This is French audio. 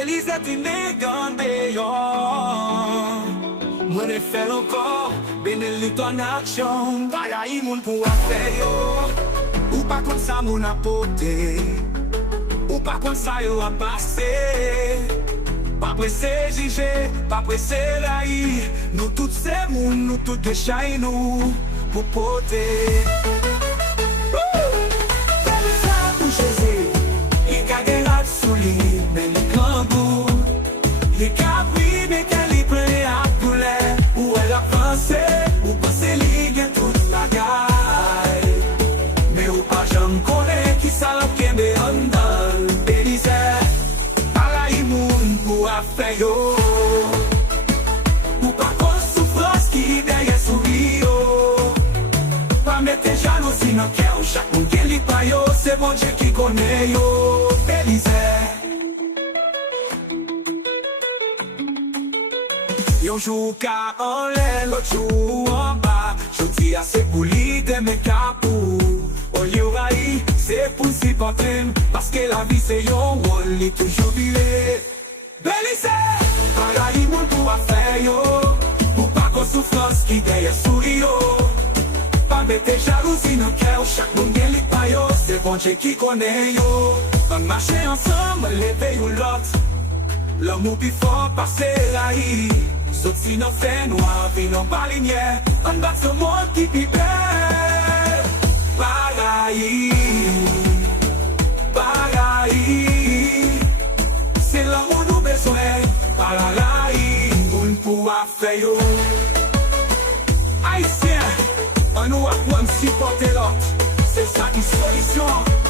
Belize ti negan beyon Mwen fè lankor, Benelito an aksyon Bagay moun pou a fè yo Ou pa kon sa moun apote Ou pa kon sa yo a pase Pa prese jije, pa prese rai Nou tout se moun, nou tout de chay nou Pou pote Belize pou jeze I kage rat sou li, men li klangou Li kapri, men ke li pre ap poule Ou el a panse, ou panse li gen tout bagay Me ou pa jam kone ki salap kembe andan Belize, bagay moun pou a fe yo Ou pa kon soufrans ki deye souri yo Pa mette jalousi nan kè ou chak moun gen li pa yo Se bon Dje ki kone yo Belize Yon jou ka an lè, lot jou an ba Jodi a se pou li teme kapou O li ou rai, se pou si patrem Paske la vi se yon wol li toujou vile Belize, bagay moun pou a fè yo Ou pa kon soufrans ki deye souri yo Pa mette jalousi nan kè ou chak moun gen li pa yo Se bon Dje ki kone yo An mache ansam, leve yon lot L'amou pi fort pase rai Sot si nan fè noa, vi nan balinye An bat se moun ki pi bè Bagay Se l'amou nou beswen Bagay moun pou a fè yo Haitien, an nou ak wèm supporte lot Se sa ki solisyon